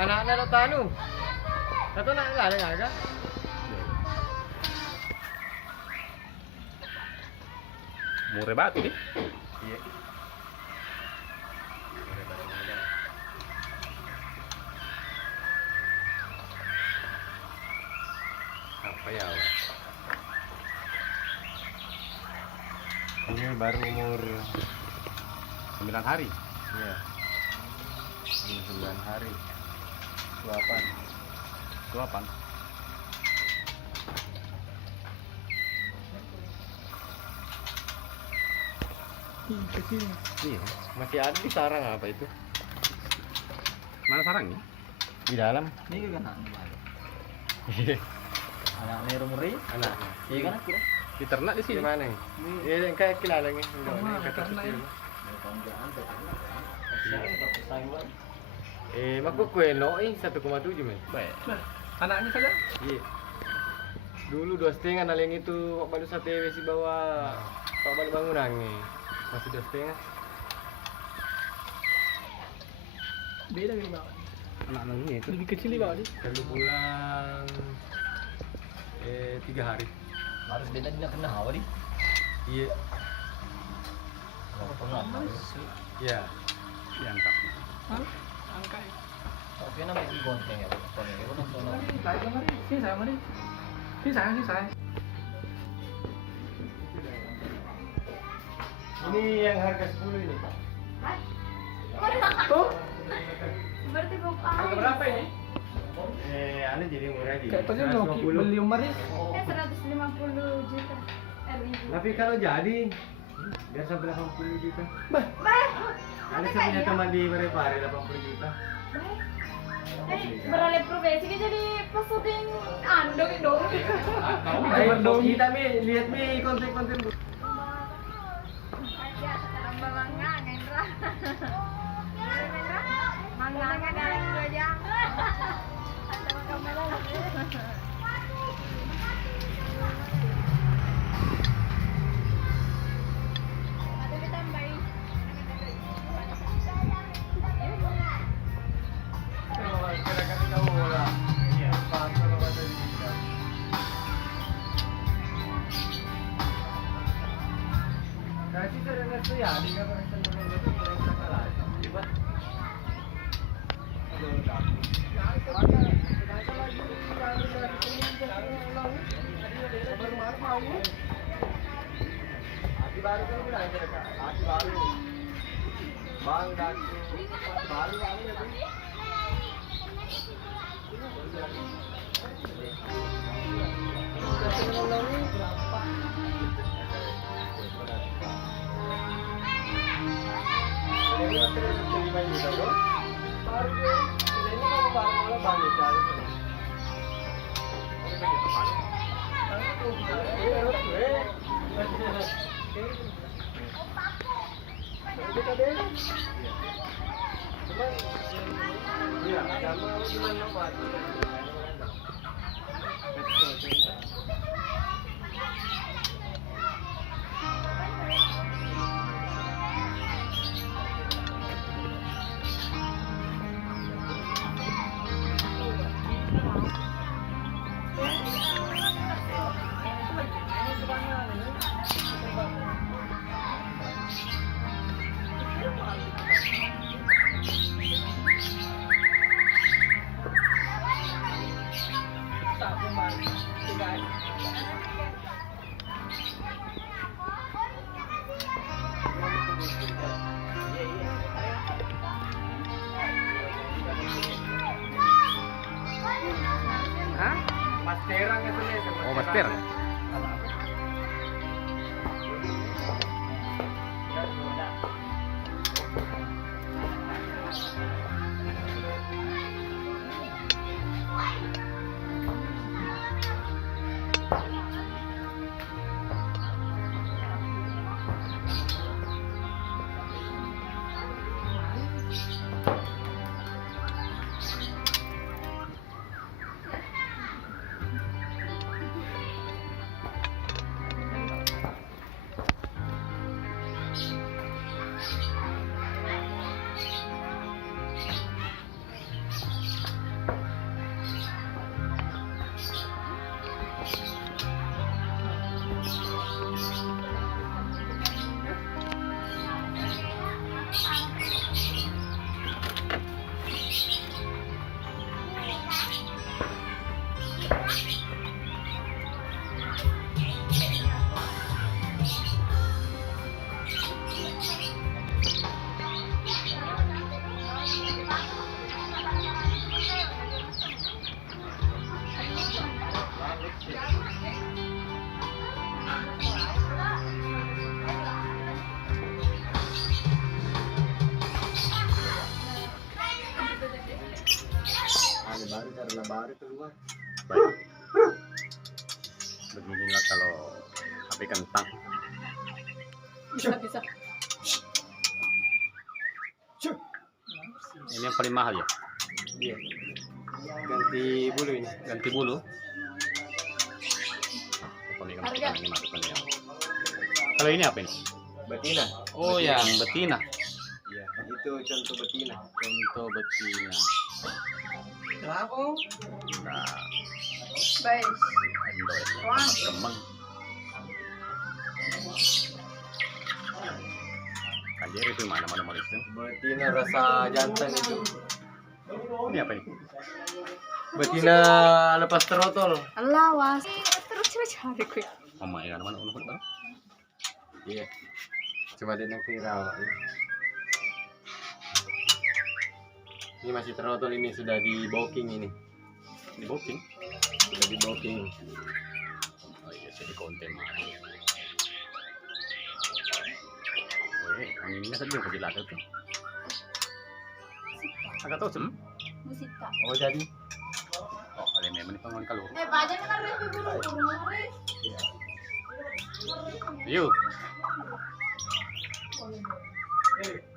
Anak-anak lo tanu. Satu anak enggak ada kan? Murah banget ini. Iya. Apa ya? Ini baru umur 9 hari. iya. Umur 9 hari. Suapan. Suapan. Kecil. Iya. Masih ada di sarang apa itu? Mana sarangnya? Di dalam. Ini juga kan Iya. anak nerumuri. Anak. Iya kan aku. Diternak di Di sini. mana? Iya, yang kayak kilala nih. Ini kata kecil. Maku kue noi 1,7 men. Baik. Anaknya saja. Iya. Dulu 2,5 yang itu baru sate si bawa Pak baru bangunan nih. Masih 2,5. Beda di bawah. Anak-anak ini itu. Lebih kecil di bawah dia. Baru pulang 3 hari. Harus beda dia kena hawa di. Iya. Oh, pernah. Iya. Diangkat. Angkai. Oke, namanya di gonteng ya. Gonteng itu nonton. Lagi mari. Sisa mari. Sisa. Ini yang harga 10 ini. Tuh. Berarti Harga berapa ini? Ane jadi murah aja. Kayak tadi mau beli umar ya. 150 juta. Ribu. Tapi kalau jadi biar sampai 80 juta. Bah. Baik. Ada saya punya teman di Parepare 80 juta. Beralih profesi kan jadi pesuting andong dong. Ayo kita mi lihat mi konten-konten. Aja sekarang balangan Endra. Mangangan dalam aja. Sama kamera. Ada ditambahin. Masterang itu nih. Oh, master. Karena baru keluar. Baik. Beginilah kalau HP kentang. Bisa. Ini yang paling mahal ya. Iya. Ganti bulu ini. Ganti bulu. Pokoknya Harga. ini masukkan ya. Kalau ini apa ini? Betina. Oh, yang betina. Iya, itu contoh betina. Contoh betina. Kenapa? Nah, Baik. Android. Wah. Kembang. Anjir itu mana itu? Betina rasa jantan itu. Ini apa ini? Betina lepas trotol. Allah was. Terus cari gue. Mama ya mana ulun bang? Iya. Cuma dia nanti rawat. Ini masih trotol, ini sudah di booking ini. Di booking. Sudah di booking. Oh iya, jadi konten mah. Weh, anginnya saja yang penjelasan tuh. Agak tahu sih. Musika. Oh jadi. Oh, ada yang memang pangon kalau. Baca kan review dulu. Yuk. Iya.